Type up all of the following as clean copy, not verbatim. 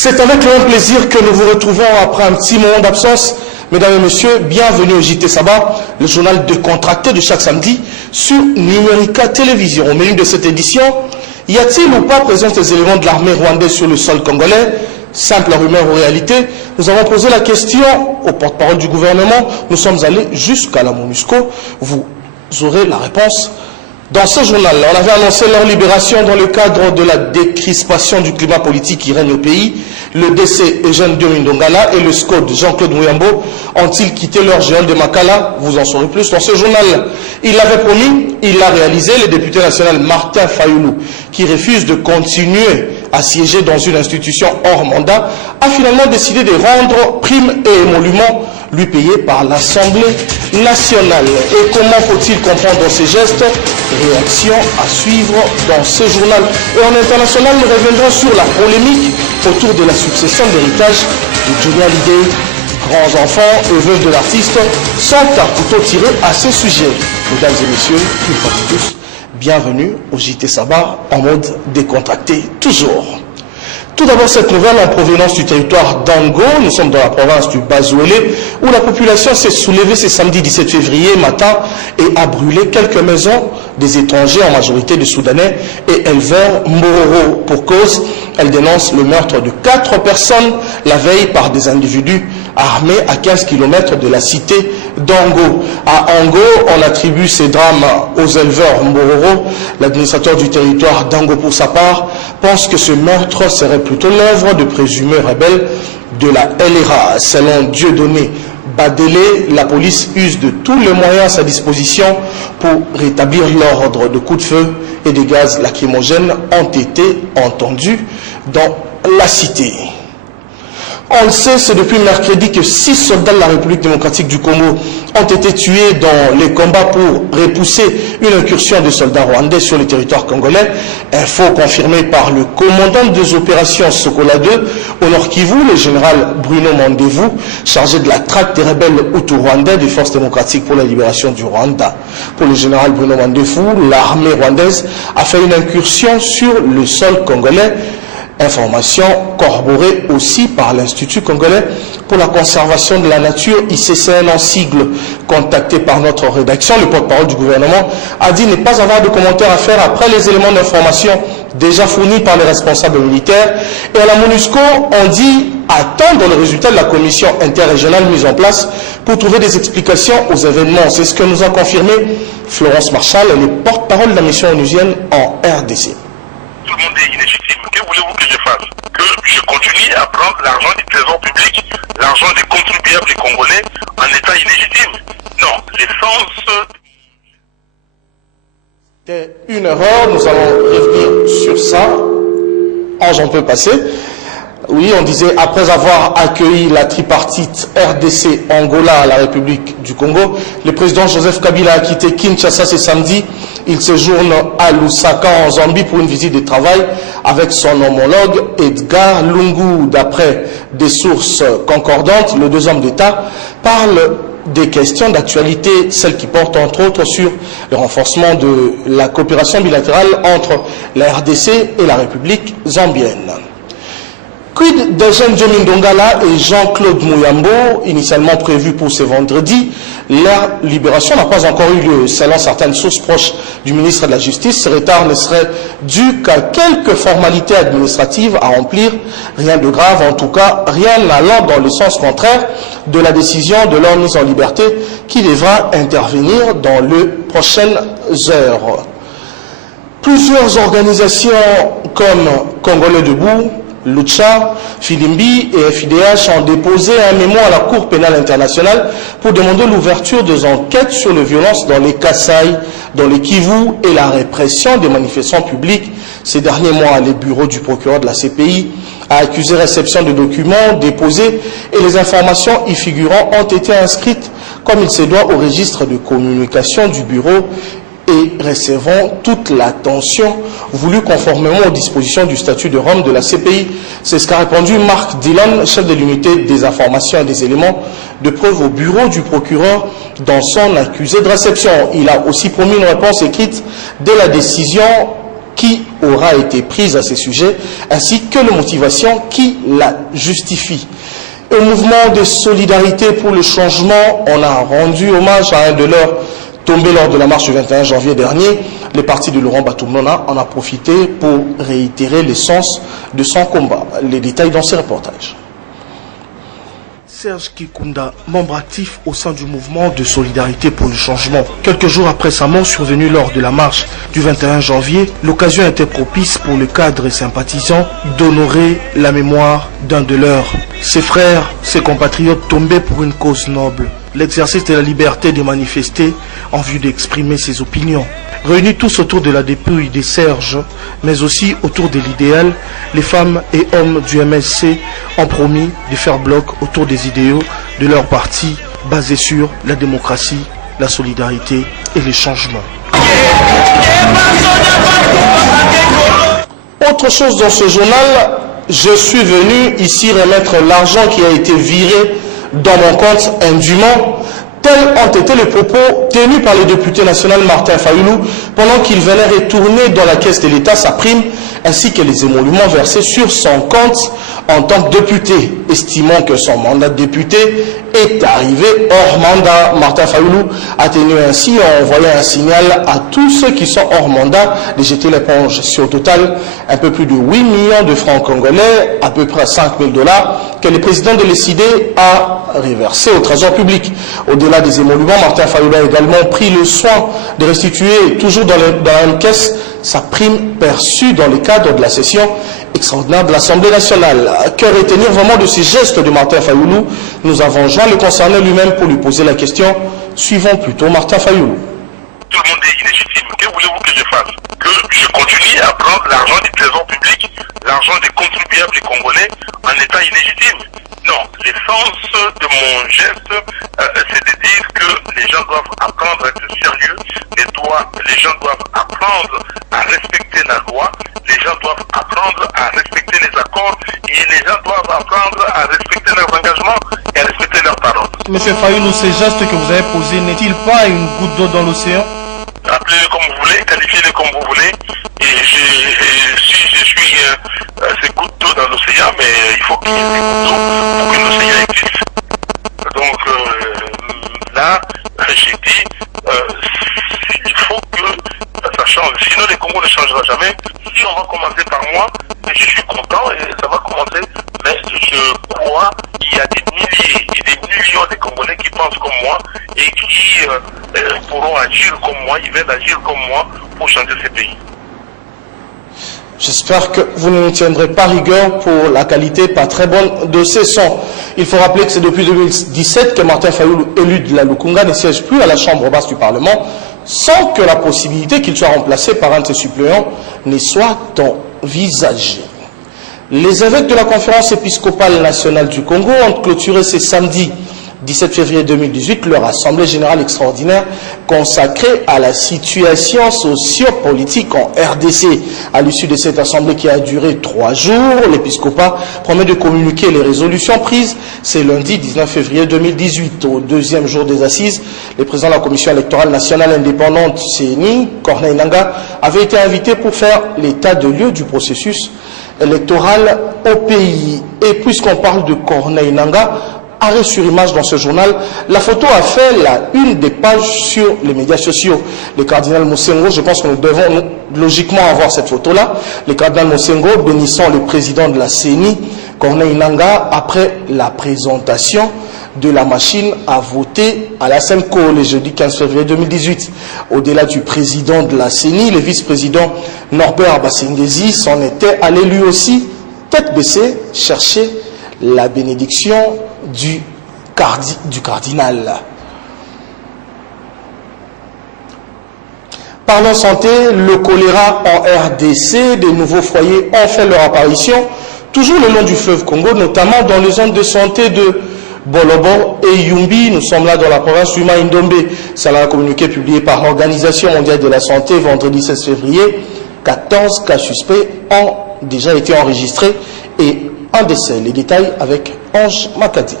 C'est avec grand plaisir que nous vous retrouvons après un petit moment d'absence. Mesdames et messieurs, bienvenue au JT Sabah, le journal décontracté de chaque samedi sur Numérica Télévision. Au menu de cette édition, y a-t-il ou pas présence des éléments de l'armée rwandaise sur le sol congolais? Simple rumeur ou réalité? Nous avons posé la question au porte-parole du gouvernement. Nous sommes allés jusqu'à la MONUSCO. Vous aurez la réponse dans ce journal. On avait annoncé leur libération dans le cadre de la décrispation du climat politique qui règne au pays. Le décès Eugène Diomine Ndongala et le SCOD Jean-Claude Muyambo ont-ils quitté leur géol de Makala? Vous en saurez plus dans ce journal. Il l'avait promis, il l'a réalisé. Le député national Martin Fayoulou, qui refuse de continuer à siéger dans une institution hors mandat, a finalement décidé de rendre primes et émoluments lui payés par l'Assemblée nationale. Et comment faut-il comprendre ces gestes? Réaction à suivre dans ce journal. Et en international, nous reviendrons sur la polémique autour de la succession d'héritage de Johnny Hallyday. Grands enfants et veuves de l'artiste sont à couteau tiré à ce sujet. Mesdames et messieurs, une fois de plus, bienvenue au JT Sabah en mode décontracté toujours. Tout d'abord, cette nouvelle en provenance du territoire d'Ango. Nous sommes dans la province du Bazouélé, où la population s'est soulevée ce samedi 17 février matin et a brûlé quelques maisons des étrangers, en majorité des Soudanais et éleveurs Mororo. Pour cause, elle dénonce le meurtre de 4 personnes la veille par des individus armés à 15 km de la cité d'Ango. À Ango, on attribue ces drames aux éleveurs Mororo. L'administrateur du territoire d'Ango, pour sa part, pense que ce meurtre serait plutôt l'œuvre de présumés rebelles de la LRA. Selon Dieudonné Badélé, la police use de tous les moyens à sa disposition pour rétablir l'ordre. De coups de feu et des gaz lacrymogènes ont été entendus dans la cité. On le sait, c'est depuis mercredi que 6 soldats de la République démocratique du Congo ont été tués dans les combats pour repousser une incursion de soldats rwandais sur le territoire congolais. Info confirmée par le commandant des opérations Sokola 2 au Nord Kivu, le général Bruno Mandevou, chargé de la traque des rebelles hutu-rwandais des forces démocratiques pour la libération du Rwanda. Pour le général Bruno Mandevou, l'armée rwandaise a fait une incursion sur le sol congolais. Information corroborée aussi par l'Institut congolais pour la conservation de la nature, ICCN en sigle. Contacté par notre rédaction, le porte-parole du gouvernement a dit ne pas avoir de commentaires à faire après les éléments d'information déjà fournis par les responsables militaires. Et à la MONUSCO, on dit attendre le résultat de la commission interrégionale mise en place pour trouver des explications aux événements. C'est ce que nous a confirmé Florence Marchal, le porte-parole de la mission onusienne en RDC. Tout le monde est illégitime. Que voulez-vous que je fasse? Que je continue à prendre l'argent du trésor public, l'argent des contribuables congolais en état illégitime? Non, l'essence... C'était une erreur, nous allons revenir sur ça. J'en peux passer. Oui, on disait, après avoir accueilli la tripartite RDC, Angola, la République du Congo, le président Joseph Kabila a quitté Kinshasa ce samedi. Il séjourne à Lusaka, en Zambie, pour une visite de travail avec son homologue Edgar Lungu. D'après des sources concordantes, les deux hommes d'État parlent des questions d'actualité, celles qui portent entre autres sur le renforcement de la coopération bilatérale entre la RDC et la République zambienne. Quid d'Eugène Diomine Ndongala et Jean-Claude Muyambo, initialement prévu pour ce vendredi? La libération n'a pas encore eu lieu. Selon certaines sources proches du ministre de la Justice, ce retard ne serait dû qu'à quelques formalités administratives à remplir. Rien de grave, en tout cas, rien allant dans le sens contraire de la décision de leur mise en liberté qui devra intervenir dans les prochaines heures. Plusieurs organisations comme Congolais Debout, Lucha, Filimbi et FIDH ont déposé un mémo à la Cour pénale internationale pour demander l'ouverture des enquêtes sur les violences dans les Kasaï, dans les Kivu et la répression des manifestants publics. Ces derniers mois, le bureau du procureur de la CPI a accusé réception de documents déposés et les informations y figurant ont été inscrites comme il se doit au registre de communication du bureau et recevant toute l'attention voulue conformément aux dispositions du statut de Rome de la CPI. C'est ce qu'a répondu Marc Dillon, chef de l'unité des informations et des éléments de preuve au bureau du procureur dans son accusé de réception. Il a aussi promis une réponse écrite dès la décision qui aura été prise à ces sujets, ainsi que les motivations qui la justifient. Au mouvement de solidarité pour le changement, on a rendu hommage à un de leurs tombés lors de la marche du 21 janvier dernier. Les partis de Laurent Batoumona en a profité pour réitérer l'essence de son combat. Les détails dans ces reportages. Serge Kikunda, membre actif au sein du mouvement de solidarité pour le changement. Quelques jours après sa mort survenue lors de la marche du 21 janvier, l'occasion était propice pour le cadre et sympathisant d'honorer la mémoire d'un de leurs. Ses frères, ses compatriotes tombés pour une cause noble. L'exercice de la liberté de manifester en vue d'exprimer ses opinions. Réunis tous autour de la dépouille des Serge, mais aussi autour de l'idéal, les femmes et hommes du MSC ont promis de faire bloc autour des idéaux de leur parti basés sur la démocratie, la solidarité et les changements. Autre chose dans ce journal, je suis venu ici remettre l'argent qui a été viré dans mon compte indûment. Tels ont été les propos tenus par le député national Martin Fayoulou pendant qu'il venait retourner dans la caisse de l'État sa prime ainsi que les émoluments versés sur son compte en tant que député. Estimant que son mandat de député est arrivé hors mandat, Martin Fayoulou a tenu ainsi à envoyer un signal à tous ceux qui sont hors mandat de jeter l'éponge. Sur au total, un peu plus de 8 millions de francs congolais, à peu près 5 000 $, que le président de l'ECD a reversé au trésor public. Au-delà des émoluments, Martin Fayoulou a également pris le soin de restituer, toujours dans la même caisse, sa prime perçue dans le cadre de la session extraordinaire de l'Assemblée nationale. Que retenir vraiment de ces gestes de Martin Fayoulou? Nous avons joint le concerné lui-même pour lui poser la question. Suivons plutôt Martin Fayoulou. Tout le monde est illégitime. Que voulez-vous que je fasse? Que je continue à prendre l'argent du trésor public, l'argent des contribuables congolais en état illégitime? Non, l'essence de mon geste, c'est de dire que les gens doivent apprendre à être sérieux, les gens doivent apprendre à respecter la loi, les gens doivent apprendre à respecter les accords et les gens doivent apprendre à respecter leurs engagements et à respecter leurs paroles. Monsieur Fayoulou, ces gestes que vous avez posés n'est-il pas une goutte d'eau dans l'océan? Appelez-le comme vous voulez, qualifiez-le comme vous voulez. Et si je suis ces gouttes d'eau dans l'océan, mais il faut qu'il y ait des gouttes d'eau pour que l'océan existe. Donc là, j'ai dit, il faut que ça change. Sinon, les Congo ne changera jamais. Si on va commencer par moi, je suis content et ça va commencer. Mais je crois qu'il y a des milliers et des millions de Congolais qui pensent comme moi et qui pourront agir comme moi, ils veulent agir comme moi pour changer ce pays. J'espère que vous ne nous tiendrez pas rigueur pour la qualité pas très bonne de ces sons. Il faut rappeler que c'est depuis 2017 que Martin Fayoulou, élu de la Lukunga, ne siège plus à la Chambre basse du Parlement sans que la possibilité qu'il soit remplacé par un de ses suppléants ne soit envisagée. Les évêques de la Conférence épiscopale nationale du Congo ont clôturé ce samedi 17 février 2018 leur assemblée générale extraordinaire consacrée à la situation socio-politique en RDC. À l'issue de cette assemblée qui a duré 3 jours, l'épiscopat promet de communiquer les résolutions prises. C'est lundi 19 février 2018. Au deuxième jour des assises, le président de la Commission électorale nationale indépendante, CENI, Corneille Nangaa, avait été invité pour faire l'état de lieu du processus électoral au pays. Et puisqu'on parle de Corneille Nangaa, arrêt sur image dans ce journal, la photo a fait la une des pages sur les médias sociaux. Le cardinal Mosengo, je pense que nous devons logiquement avoir cette photo-là. Le cardinal Mosengo bénissant le président de la CENI, Corneille Nangaa, après la présentation de la machine à voter à la SEMCO le jeudi 15 février 2018. Au-delà du président de la CENI, le vice-président Norbert Bassengezi s'en était allé lui aussi, tête baissée, chercher la bénédiction du cardinal. Parlons santé, le choléra en RDC, des nouveaux foyers ont fait leur apparition, toujours le long du fleuve Congo, notamment dans les zones de santé de Bolobo et Yumbi. Nous sommes là dans la province du Maïndombe. C'est un communiqué publié par l'Organisation mondiale de la santé vendredi 16 février. 14 cas suspects ont déjà été enregistrés et un décès. Les détails avec Ange Makati.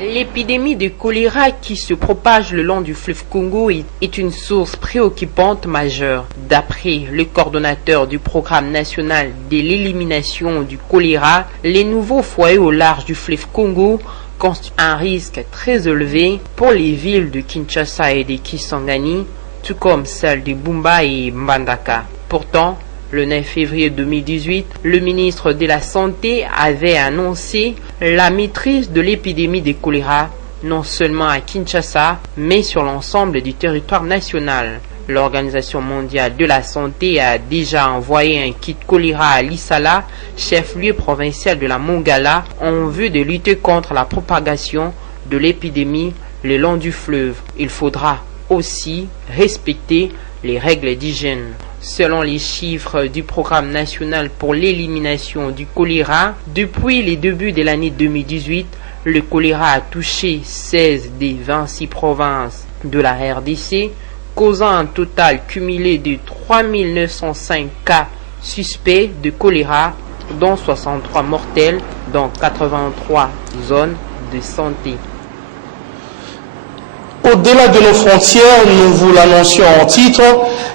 L'épidémie de choléra qui se propage le long du fleuve Congo est une source préoccupante majeure. D'après le coordonnateur du programme national de l'élimination du choléra, les nouveaux foyers au large du fleuve Congo constituent un risque très élevé pour les villes de Kinshasa et de Kisangani, tout comme celles de Bumba et Mbandaka. Pourtant, le 9 février 2018, le ministre de la Santé avait annoncé la maîtrise de l'épidémie de choléra, non seulement à Kinshasa, mais sur l'ensemble du territoire national. L'Organisation mondiale de la santé a déjà envoyé un kit choléra à Lissala, chef-lieu provincial de la Mongala, en vue de lutter contre la propagation de l'épidémie le long du fleuve. Il faudra aussi respecter les règles d'hygiène. Selon les chiffres du programme national pour l'élimination du choléra, depuis les débuts de l'année 2018, le choléra a touché 16 des 26 provinces de la RDC, causant un total cumulé de 3 905 cas suspects de choléra, dont 63 mortels dans 83 zones de santé. Au-delà de nos frontières, nous vous l'annoncions en titre,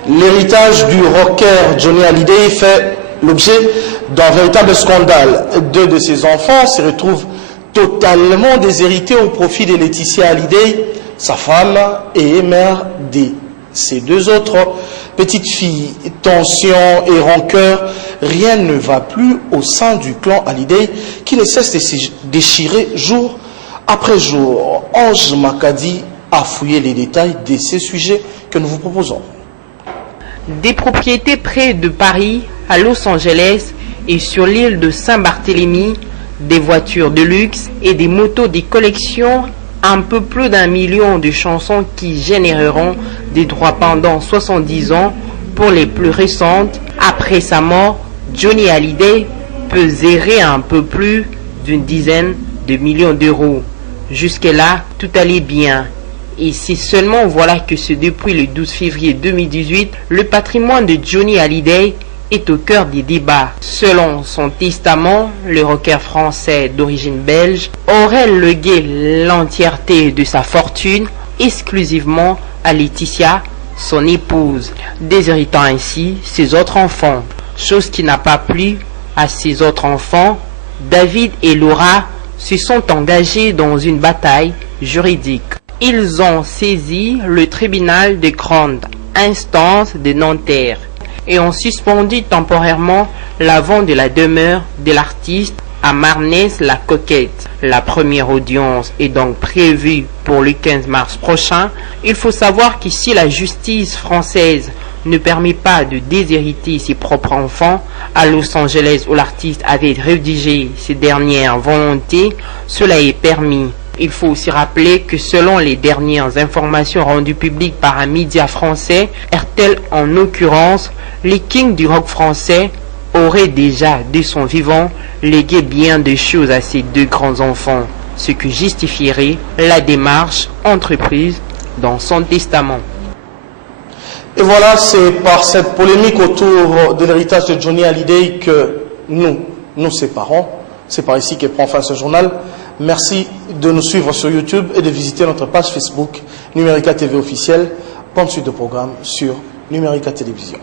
l'héritage du rocker Johnny Hallyday fait l'objet d'un véritable scandale. 2 de ses enfants se retrouvent totalement déshérités au profit de Laetitia Hallyday, sa femme et mère de ses 2 autres petites filles. Tension et rancœur, rien ne va plus au sein du clan Hallyday qui ne cesse de se déchirer jour après jour. Ange Makadi a fouillé les détails de ces sujets que nous vous proposons. Des propriétés près de Paris, à Los Angeles et sur l'île de Saint-Barthélemy, des voitures de luxe et des motos de collection, un peu plus d'1 million de chansons qui généreront des droits pendant 70 ans pour les plus récentes. Après sa mort, Johnny Hallyday peut zérer un peu plus d'une dizaine de millions d'euros. Jusque-là, tout allait bien. Et c'est seulement voilà que depuis le 12 février 2018, le patrimoine de Johnny Hallyday est au cœur des débats. Selon son testament, le rocker français d'origine belge aurait légué l'entièreté de sa fortune exclusivement à Laetitia, son épouse, déshéritant ainsi ses autres enfants. Chose qui n'a pas plu à ses autres enfants, David et Laura se sont engagés dans une bataille juridique. Ils ont saisi le tribunal de grande instance de Nanterre et ont suspendu temporairement la vente de la demeure de l'artiste à Marnès-la-Coquette. La première audience est donc prévue pour le 15 mars prochain. Il faut savoir que si la justice française ne permet pas de déshériter ses propres enfants, à Los Angeles où l'artiste avait rédigé ses dernières volontés, cela est permis. Il faut aussi rappeler que selon les dernières informations rendues publiques par un média français, RTL en l'occurrence, les kings du rock français auraient déjà, de son vivant, légué bien de choses à ses 2 grands enfants, ce qui justifierait la démarche entreprise dans son testament. Et voilà, c'est par cette polémique autour de l'héritage de Johnny Hallyday que nous nous séparons. C'est par ici que prend fin ce journal. Merci de nous suivre sur YouTube et de visiter notre page Facebook Numérica TV officielle. Bonne suite de programme sur Numérica Télévision.